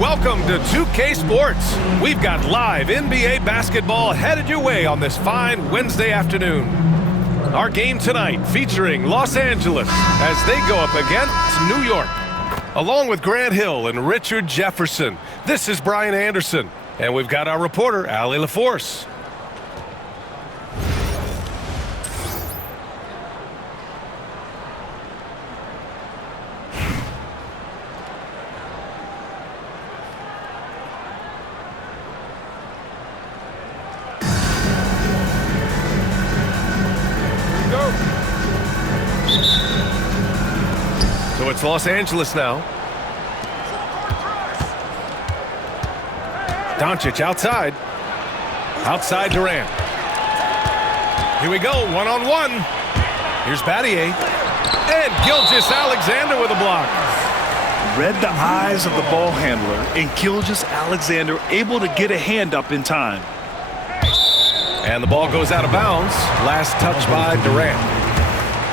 Welcome to 2K Sports. We've got live NBA basketball headed your way on this fine Wednesday afternoon. Our game tonight featuring Los Angeles as they go up against New York. Along with Grant Hill and Richard Jefferson, this is Brian Anderson. And we've got our reporter, Allie LaForce. So it's Los Angeles now. Doncic outside. Outside Durant. Here we go, one-on-one. Here's Battier. And Gilgeous-Alexander with a block. Read the eyes of the ball handler, and Gilgeous-Alexander able to get a hand up in time. And the ball goes out of bounds. Last touch by Durant.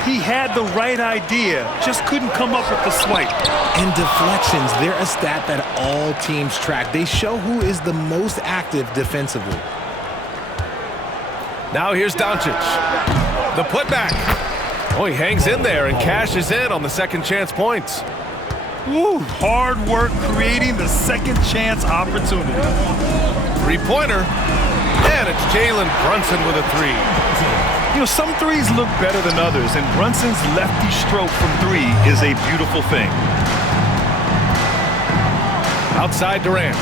He had the right idea, just couldn't come up with the swipe. And deflections, they're a stat that all teams track. They show who is the most active defensively. Now here's Doncic. The putback. Oh, he hangs in there and cashes in on the second chance points. Woo, hard work creating the second chance opportunity. Three-pointer. And it's Jalen Brunson with a three. You know, some threes look better than others, and Brunson's lefty stroke from three is a beautiful thing. Outside Durant.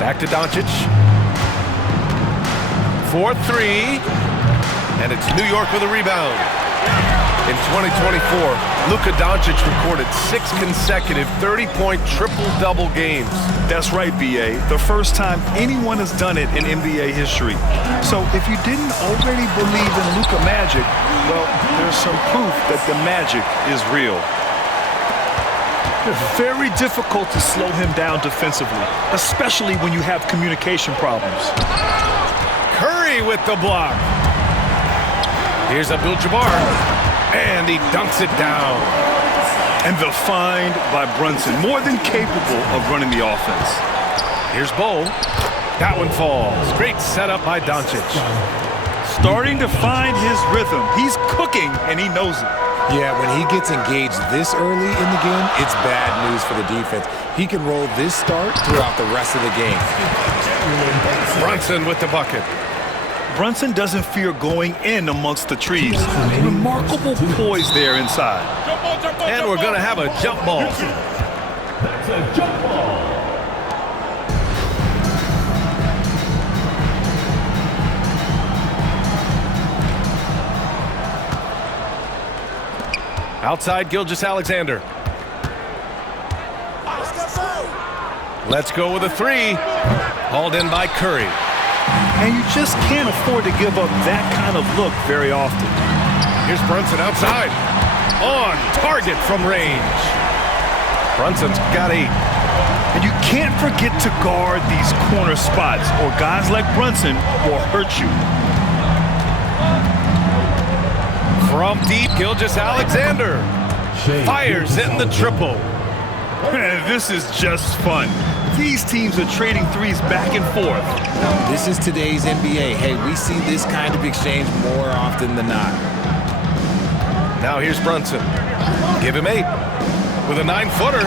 Back to Doncic. 4-3. And it's New York with a rebound. In 2024, Luka Doncic recorded 6 consecutive 30-point triple-double games. That's right, B.A. The first time anyone has done it in NBA history. So if you didn't already believe in Luka magic, well, there's some proof that the magic is real. Very difficult to slow him down defensively, especially when you have communication problems. Curry with the block. Here's Abdul-Jabbar. And he dunks it down. And the find by Brunson, more than capable of running the offense. Here's Bo. That one falls. Great setup by Doncic. Starting to find his rhythm. He's cooking, and he knows it. Yeah, when he gets engaged this early in the game, it's bad news for the defense. He can roll this start throughout the rest of the game. Brunson with the bucket. Brunson doesn't fear going in amongst the trees. Remarkable poise there inside. And we're going to have a jump ball. That's a jump ball. Outside Gilgeous-Alexander. Let's go with a three. Hauled in by Curry. And you just can't afford to give up that kind of look very often. Here's Brunson outside. On target from range. Brunson's got 8. And you can't forget to guard these corner spots, or guys like Brunson will hurt you. From deep, Gilgeous-Alexander fires in the triple. Man, this is just fun. These teams are trading threes back and forth. This is today's NBA. Hey, we see this kind of exchange more often than not. Now here's Brunson. Give him 8. With a 9-footer.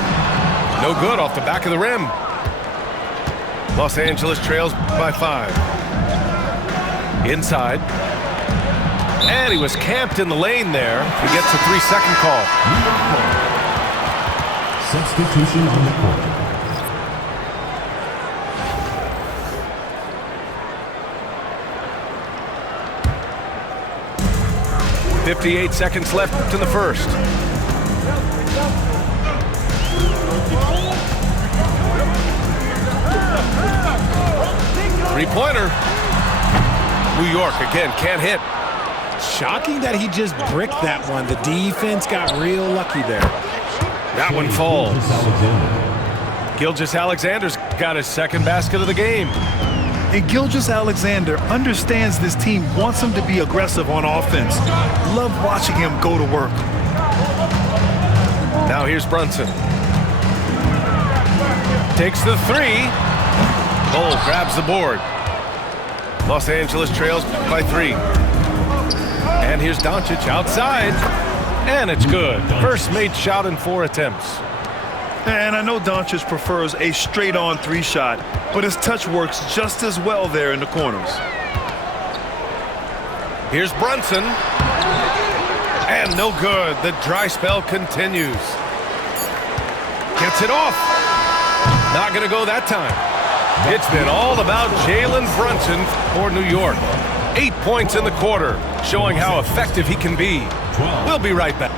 No good off the back of the rim. Los Angeles trails by 5. Inside. And he was camped in the lane there. He gets a 3-second call. Substitution on the court. 58 seconds left in the first. Three-pointer. New York again, can't hit. Shocking that he just bricked that one. The defense got real lucky there. That one falls. Gilgeous-Alexander's got his second basket of the game. And Gilgeous-Alexander understands this team wants him to be aggressive on offense. Love watching him go to work. Now here's Brunson. takes the three. Bull grabs the board. Los Angeles trails by 3. And here's Doncic outside. And it's good. First made shot in 4 attempts. And I know Doncic prefers a straight-on 3 shot, but his touch works just as well there in the corners. Here's Brunson. And no good. The dry spell continues. Gets it off. Not going to go that time. It's been all about Jalen Brunson for New York. 8 points in the quarter, showing how effective he can be. We'll be right back.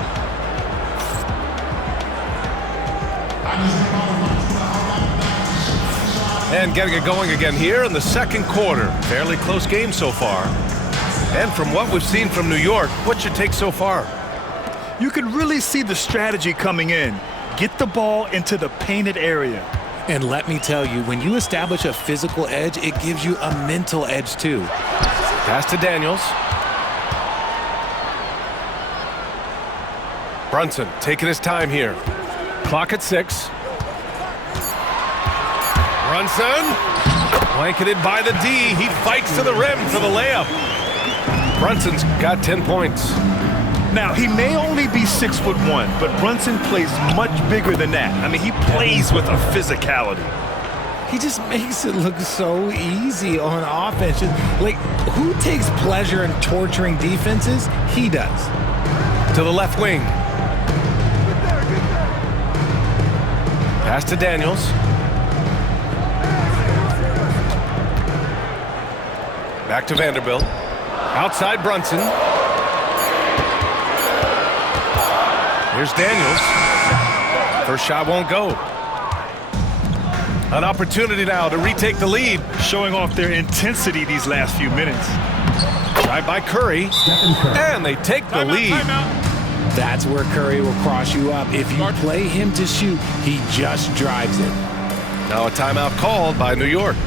And getting it going again here in the second quarter. Fairly close game so far. And from what we've seen from New York, what's your take so far? You can really see the strategy coming in. Get the ball into the painted area. And let me tell you, when you establish a physical edge, it gives you a mental edge too. Pass to Daniels. Brunson taking his time here. Clock at 6. Brunson, blanketed by the D. He fights to the rim for the layup. Brunson's got 10 points. Now, he may only be 6'1", but Brunson plays much bigger than that. I mean, he plays with a physicality. He just makes it look so easy on offense. Like, who takes pleasure in torturing defenses? He does. To the left wing. Pass to Daniels. Back to Vanderbilt. Outside Brunson. Here's Daniels. First shot won't go. An opportunity now to retake the lead. Showing off their intensity these last few minutes. Drive by Curry. And they take the lead. That's where Curry will cross you up. If you play him to shoot, he just drives it. Now a timeout called by New York.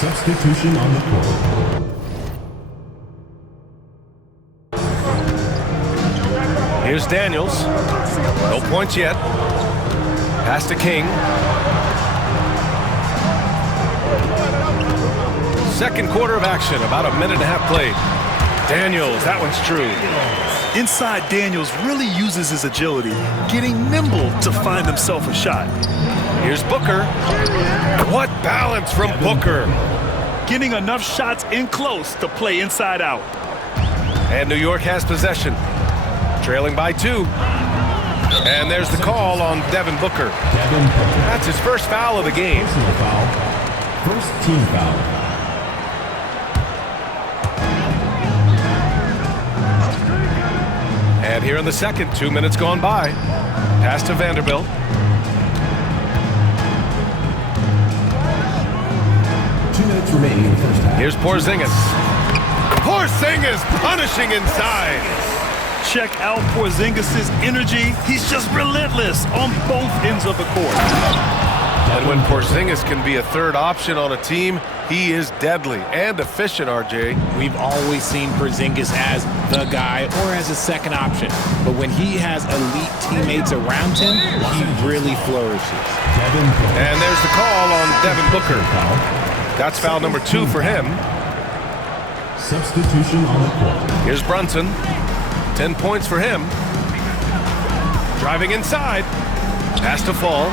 Substitution on the court. Here's Daniels. No points yet. Pass to King. Second quarter of action, about a minute and a half played. Daniels, that one's true. Inside, Daniels really uses his agility, getting nimble to find himself a shot. Here's Booker. What balance from Booker. Getting enough shots in close to play inside out. And New York has possession. Trailing by 2. And there's the call on Devin Booker. That's his first foul of the game. Personal foul. First team foul. And here in the second, 2 minutes gone by. Pass to Vanderbilt. 2 minutes remaining in the first half. Here's Porzingis. Porzingis punishing inside. Check out Porzingis' energy. He's just relentless on both ends of the court. And when Porzingis can be a third option on a team, he is deadly and efficient, RJ. We've always seen Porzingis as the guy or as a second option. But when he has elite teammates around him, he really flourishes. And there's the call on Devin Booker. That's foul number 2 for him. Substitution on the court. Here's Brunson. 10 points for him. Driving inside. Has to fall.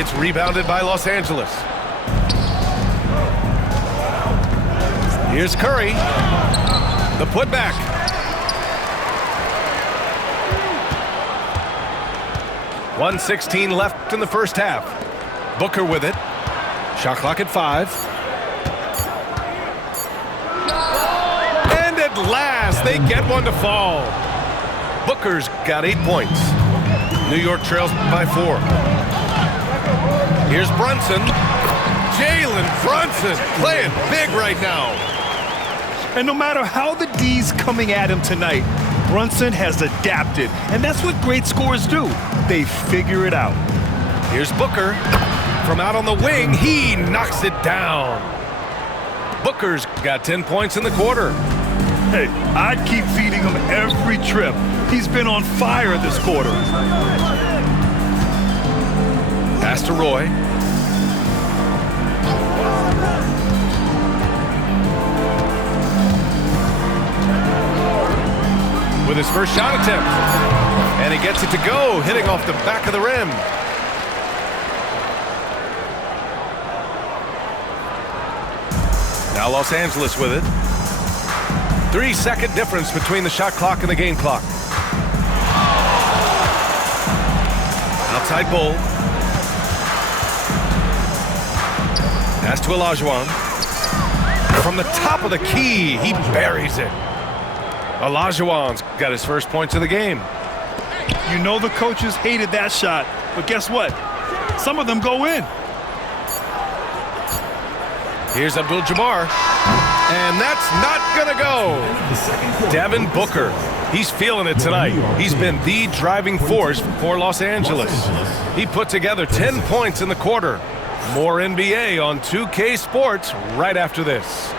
It's rebounded by Los Angeles. Here's Curry. The putback. .116 left in the first half. Booker with it. Shot clock at 5. last, they get one to fall. Booker's got 8 points. New York trails by 4. Here's Brunson. Jalen Brunson playing big right now. And no matter how the D's coming at him tonight, Brunson has adapted. And that's what great scorers do. They figure it out. Here's Booker. From out on the wing, he knocks it down. Booker's got 10 points in the quarter. Hey, I'd keep feeding him every trip. He's been on fire this quarter. Pass to Roy. With his first shot attempt. And he gets it to go, hitting off the back of the rim. Now Los Angeles with it. 3-second difference between the shot clock and the game clock. Outside Bull. Pass to Olajuwon. From the top of the key, he buries it. Olajuwon's got his first points of the game. You know the coaches hated that shot, but guess what? Some of them go in. Here's Abdul-Jabbar, and that's not gonna go. Devin Booker, he's feeling it tonight. He's been the driving force for Los Angeles. He put together 10 points in the quarter. More NBA on 2K Sports right after this.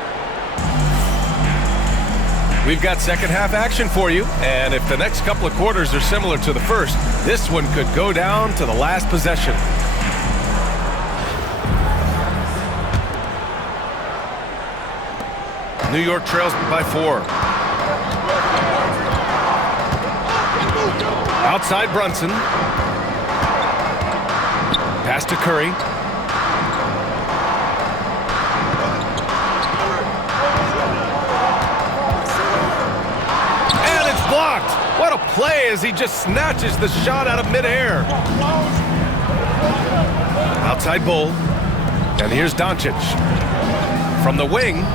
We've got second half action for you, and if the next couple of quarters are similar to the first, this one could go down to the last possession. New York trails by 4. Outside Brunson. Pass to Curry. And it's blocked. What a play as he just snatches the shot out of midair. Outside Bull. And here's Doncic. From the wing.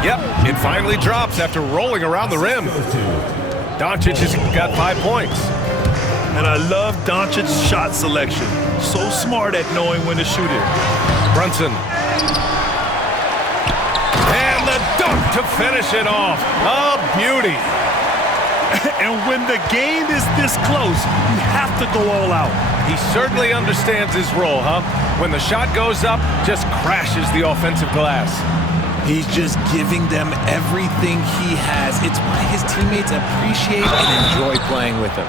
Yep, it finally drops after rolling around the rim. Doncic has got 5 points. And I love Doncic's shot selection. So smart at knowing when to shoot it. Brunson. And the dunk to finish it off. A beauty. And when the game is this close, you have to go all out. He certainly understands his role, huh? When the shot goes up, just crashes the offensive glass. He's just giving them everything he has. It's why his teammates appreciate and enjoy playing with him.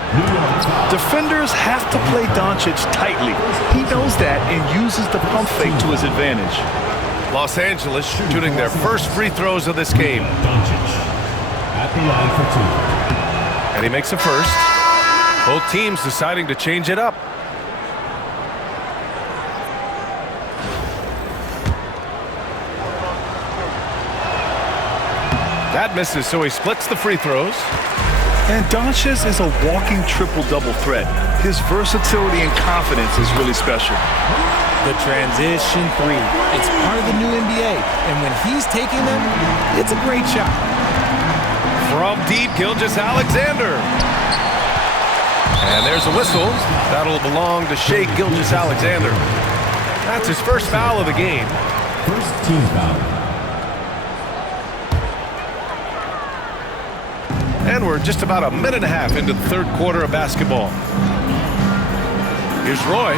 Defenders have to play Doncic tightly. He knows that and uses the pump fake to his advantage. Los Angeles shooting their first free throws of this game. Doncic at the line for 2. And he makes a first. Both teams deciding to change it up. That misses, so he splits the free throws. And Doncic is a walking triple-double threat. His versatility and confidence is really special. The transition 3. It's part of the new NBA. And when he's taking them, it's a great shot. From deep, Gilgeous-Alexander. And there's a whistle. That'll belong to Shai Gilgeous-Alexander. That's his first foul of the game. First team foul. And we're just about a minute and a half into the third quarter of basketball. Here's Roy.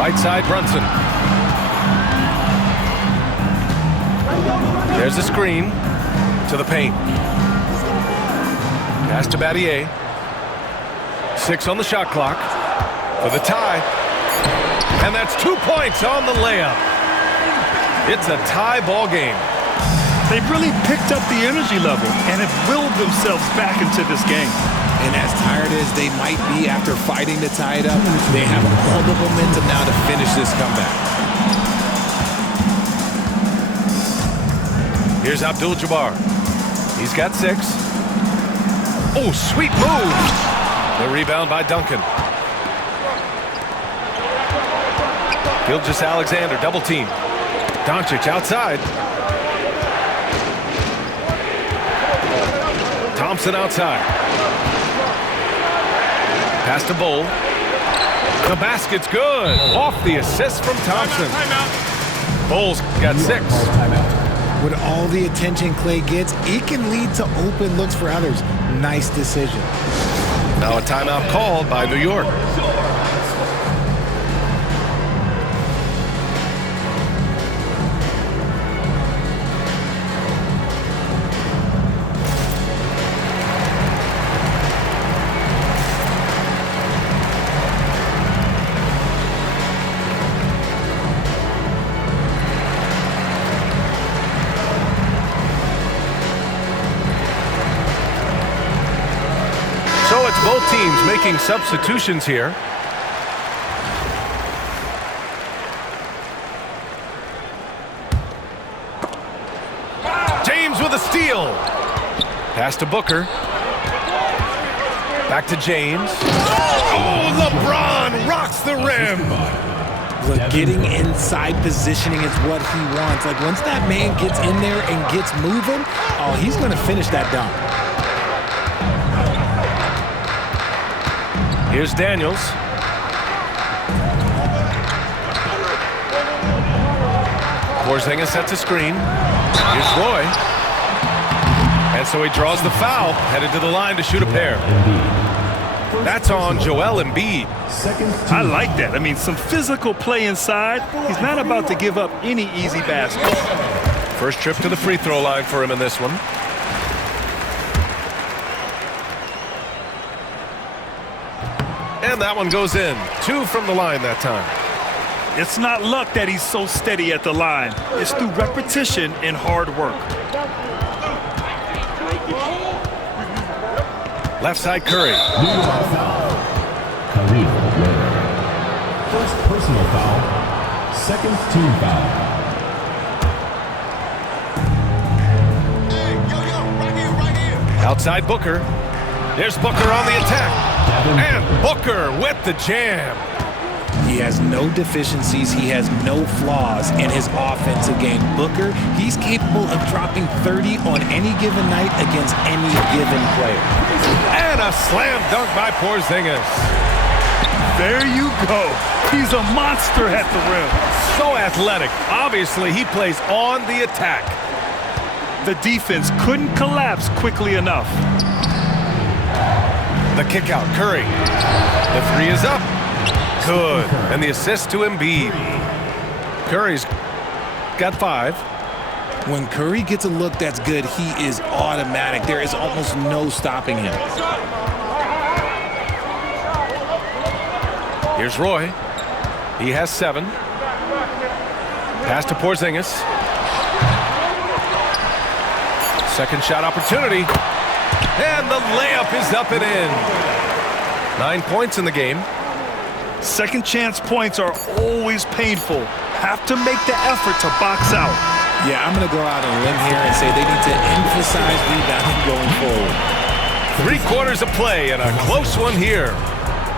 Right side, Brunson. There's a screen to the paint. Pass to Battier. 6 on the shot clock for the tie. And that's 2 points on the layup. It's a tie ball game. They've really picked up the energy level and have willed themselves back into this game. And as tired as they might be after fighting to tie it up, they have all the momentum now to finish this comeback. Here's Abdul-Jabbar. He's got 6. Oh, sweet move. The rebound by Duncan. Gilgeous-Alexander double team. Doncic outside. Thompson outside. Pass to Bull. The basket's good. Off the assist from Thompson. Bull's got 6. With all the attention Klay gets, it can lead to open looks for others. Nice decision. Now a timeout called by New York. So it's both teams making substitutions here. James with a steal. Pass to Booker. Back to James. Oh, LeBron rocks the rim. Look, getting inside positioning is what he wants. Like, once that man gets in there and gets moving, oh, he's going to finish that dunk. Here's Daniels. Porzingis sets a screen. Here's Roy. And so he draws the foul, headed to the line to shoot a pair. That's on Joel Embiid. I like that. I mean, some physical play inside. He's not about to give up any easy baskets. First trip to the free throw line for him in this one. And that one goes in. 2 from the line that time. It's not luck that he's so steady at the line. It's through repetition and hard work. Left side Curry. First personal foul. Second team foul. Outside Booker. There's Booker on the attack. And Booker with the jam. He has no deficiencies. He has no flaws in his offensive game. Booker, he's capable of dropping 30 on any given night against any given player. And a slam dunk by Porzingis. There you go. He's a monster at the rim. So athletic. Obviously, he plays on the attack. The defense couldn't collapse quickly enough. The kick out, Curry. The 3 is up. Good. And the assist to Embiid. Curry's got 5. When Curry gets a look that's good, he is automatic. There is almost no stopping him. Here's Roy. He has 7. Pass to Porzingis. Second shot opportunity. And the layup is up and in. 9 points in the game. Second chance points are always painful. Have to make the effort to box out. Yeah, I'm going to go out on a limb here and say they need to emphasize rebounding going forward. 3/4 of play and a close one here.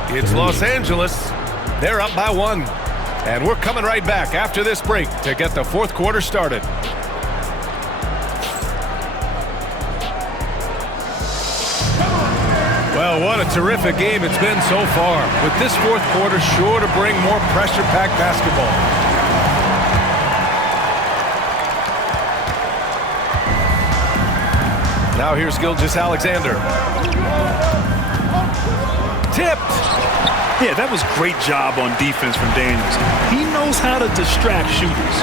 It's Los Angeles. They're up by 1. And we're coming right back after this break to get the 4th quarter started. Well, what a terrific game it's been so far. With this 4th quarter sure to bring more pressure-packed basketball. Now here's Gilgeous-Alexander. Tipped. Yeah, that was great job on defense from Daniels. He knows how to distract shooters.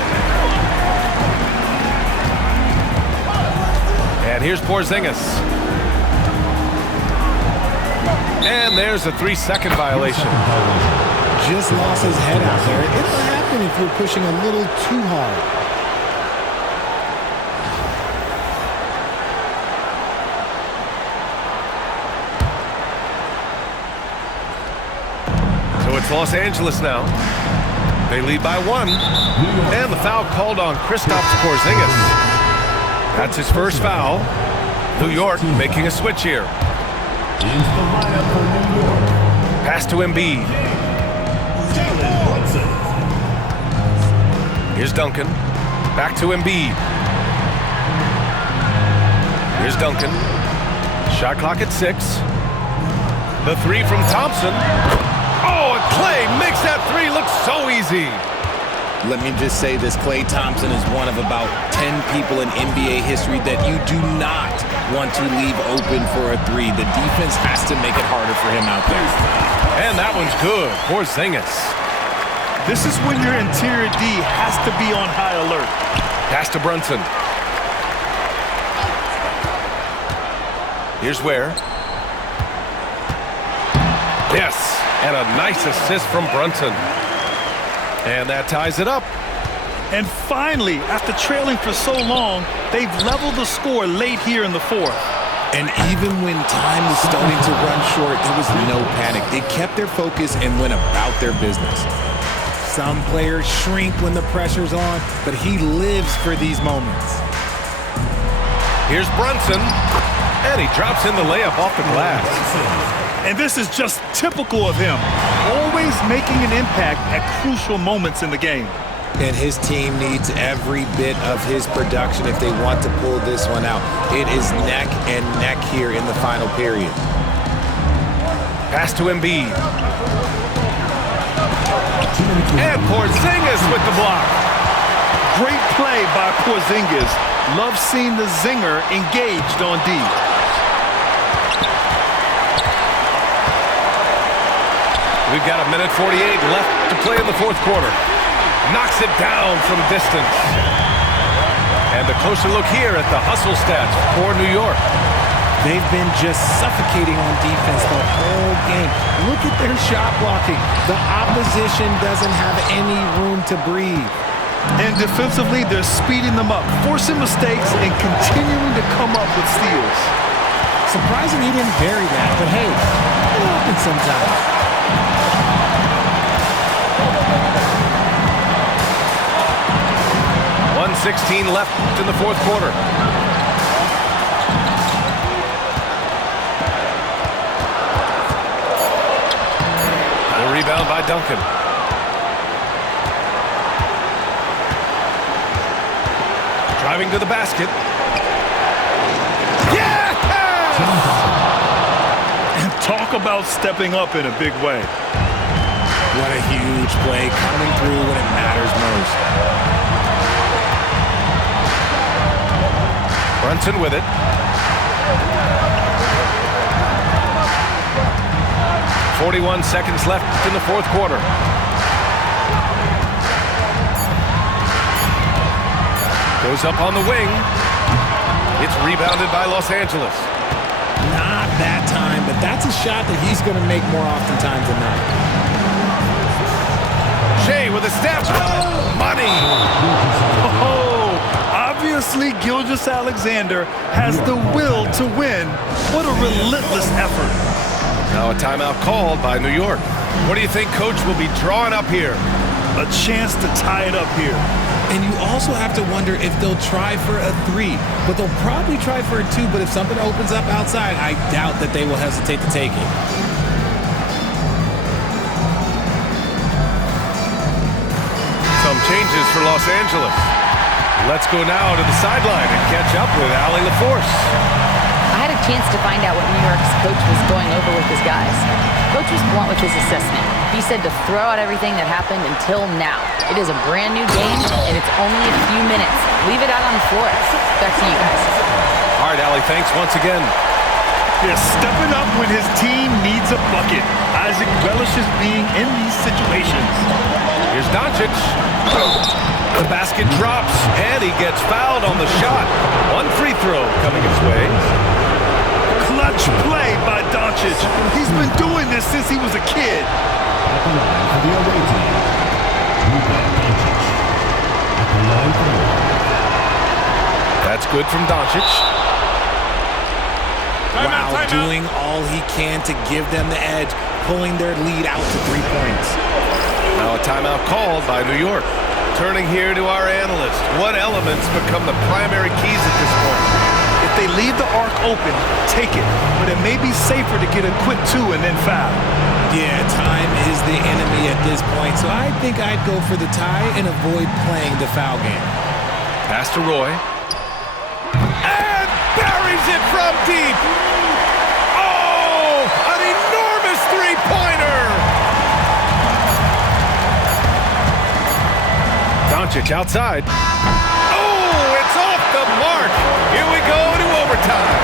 And here's Porzingis. And there's a 3-second violation. Just lost his head out there. It'll happen if you're pushing a little too hard. So it's Los Angeles now. They lead by 1. And the foul called on Kristaps Porzingis. That's his first foul. New York making a switch here. Into the lineup for New York. Pass to Embiid. Here's Duncan. Back to Embiid. Here's Duncan. Shot clock at 6. The three from Thompson. Oh, and Klay makes that three look so easy. Let me just say this, Klay Thompson is one of about 10 people in NBA history that you do not want to leave open for a three. The defense has to make it harder for him out there. And that one's good. Porzingis. This is when your interior D has to be on high alert. Pass to Brunson. Here's Ware. Yes, and a nice assist from Brunson. And that ties it up. And finally, after trailing for so long, they've leveled the score late here in the fourth. And even when time was starting to run short, there was no panic. They kept their focus and went about their business. Some players shrink when the pressure's on, but he lives for these moments. Here's Brunson, and he drops in the layup off the glass. And this is just typical of him, always making an impact at crucial moments in the game. And his team needs every bit of his production if they want to pull this one out. It is neck and neck here in the final period. Pass to Embiid. And Porzingis with the block. Great play by Porzingis. Love seeing the zinger engaged on D. We've got 1:48 left to play in the fourth quarter. Knocks it down from distance. And a closer look here at the hustle stats for New York. They've been just suffocating on defense the whole game. Look at their shot blocking. The opposition doesn't have any room to breathe. And defensively, they're speeding them up, forcing mistakes and continuing to come up with steals. Surprising he didn't bury that, but hey, it happens sometimes. 1:16 left in the fourth quarter. The rebound by Duncan. Driving to the basket. Yes! And talk about stepping up in a big way. What a huge play, coming through when it matters most. Brunson with it. .41 seconds left in the fourth quarter. Goes up on the wing. It's rebounded by Los Angeles. Not that time, but that's a shot that he's going to make more oftentimes than not. Shea with a step. Money. Oh, obviously Gilgeous-Alexander has the will to win. What a relentless effort. Now a timeout called by New York. What do you think Coach will be drawing up here? A chance to tie it up here. And you also have to wonder if they'll try for a three, but they'll probably try for a two, but if something opens up outside, I doubt that they will hesitate to take it. Some changes for Los Angeles. Let's go now to the sideline and catch up with Allie LaForce. I had a chance to find out what New York's coach was going over with his guys. Coach was blunt with his assessment. He said to throw out everything that happened until now. It is a brand new game, and it's only a few minutes. Leave it out on the floor. Back to you guys. All right, Allie, thanks once again. They're stepping up when his team needs a bucket. Isaac relishes being in these situations. Here's Doncic. The basket drops, and he gets fouled on the shot. One free throw coming his way. Clutch play by Doncic. He's been doing this since he was a kid. At the line for the away team, Luka Doncic. At the line for That's good from Doncic. Wow, doing all he can to give them the edge, pulling their lead out to 3 points. Now a timeout called by New York. Turning here to our analyst. What elements become the primary keys at this point? If they leave the arc open, take it. But it may be safer to get a quick two and then foul. Yeah, time is the enemy at this point, so I think I'd go for the tie and avoid playing the foul game. Pass to Roy. And buries it from deep. Oh, an enormous three-pointer. Doncic outside. Oh, it's off the mark. Here we go to overtime.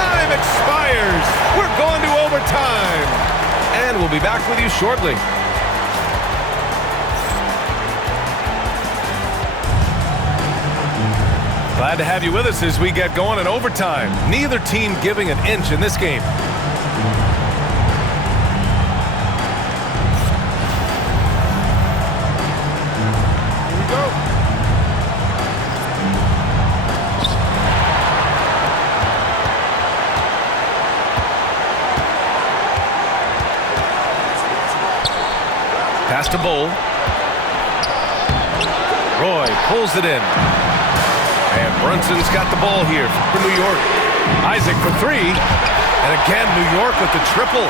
Time expires. We're going to overtime. And we'll be back with you shortly. Glad to have you with us as we get going in overtime. Neither team giving an inch in this game. Here we go. Pass to Bull. Roy pulls it in. And Brunson's got the ball here for New York. Isaac for three. And again, New York with the triple.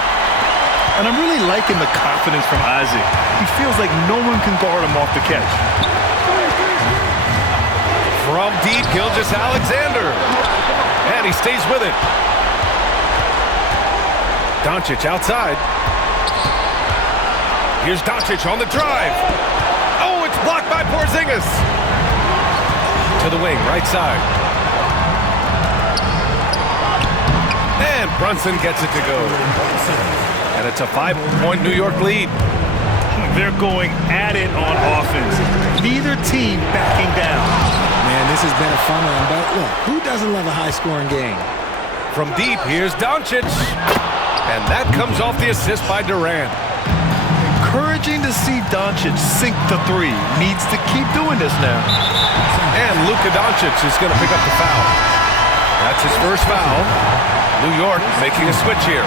And I'm really liking the confidence from Isaac. He feels like no one can guard him off the catch. From deep, Gilgeous-Alexander. And he stays with it. Doncic outside. Here's Doncic on the drive. Oh, it's blocked by Porzingis. To the wing, right side. And Brunson gets it to go. And it's a 5-point New York lead. They're going at it on offense. Neither team backing down. Man, this has been a fun one, but look, who doesn't love a high-scoring game? From deep, here's Doncic. And that comes off the assist by Durant. Encouraging to see Doncic sink the three. Needs to keep doing this now. And Luka Doncic is going to pick up the foul. That's his first foul. New York making a switch here.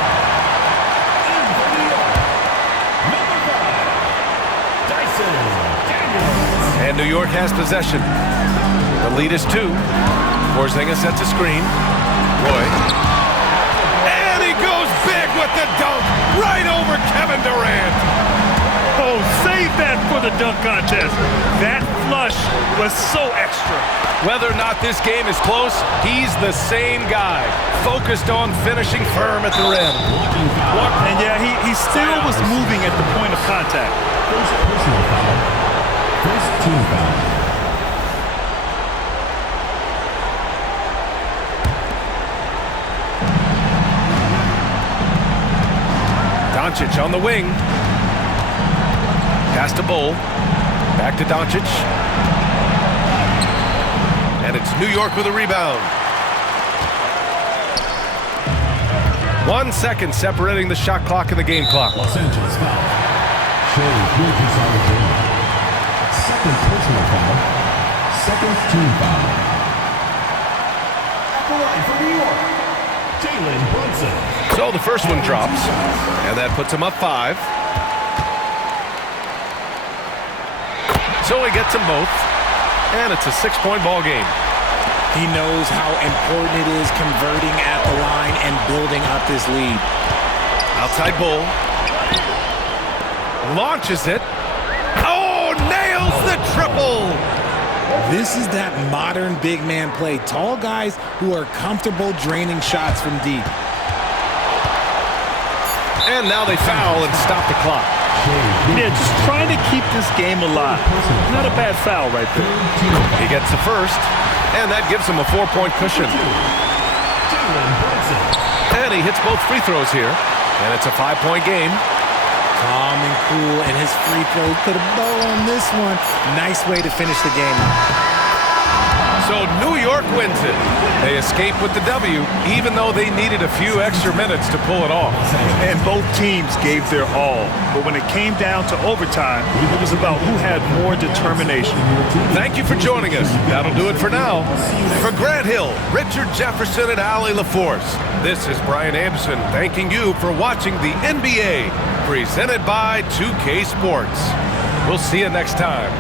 And New York has possession. The lead is 2. Porzingis sets a screen. Roy. And he goes big with the dunk right over Kevin Durant. Oh, save that for the dunk contest. That flush was so extra. Whether or not this game is close, he's the same guy, focused on finishing firm at the rim. And yeah, he still was moving at the point of contact. First personal foul. First team foul. Doncic on the wing. Pass to Bull. Back to Doncic. And it's New York with a rebound. 1 second separating the shot clock and the game clock. Los Angeles foul. Shea Gilgeous-Alexander. Second personal foul. Second team foul. At the line for New York, Jalen Brunson. So the first one drops, and that puts him up 5. So he gets them both, and it's a 6-point ball game. He knows how important it is converting at the line and building up this lead. Outside Bull. Launches it. Oh, nails the triple! This is that modern big man play. Tall guys who are comfortable draining shots from deep. And now they foul and stop the clock. Yeah, just trying to keep this game alive. Not a bad foul right there. He gets the first, and that gives him a 4-point cushion. And he hits both free throws here, and it's a 5-point game. Calm and cool, and his free throws put a bow on this one. Nice way to finish the game. So New York wins it. They escape with the W, even though they needed a few extra minutes to pull it off. And both teams gave their all. But when it came down to overtime, it was about who had more determination. Thank you for joining us. That'll do it for now. For Grant Hill, Richard Jefferson, and Allie LaForce, this is Brian Anderson thanking you for watching the NBA presented by 2K Sports. We'll see you next time.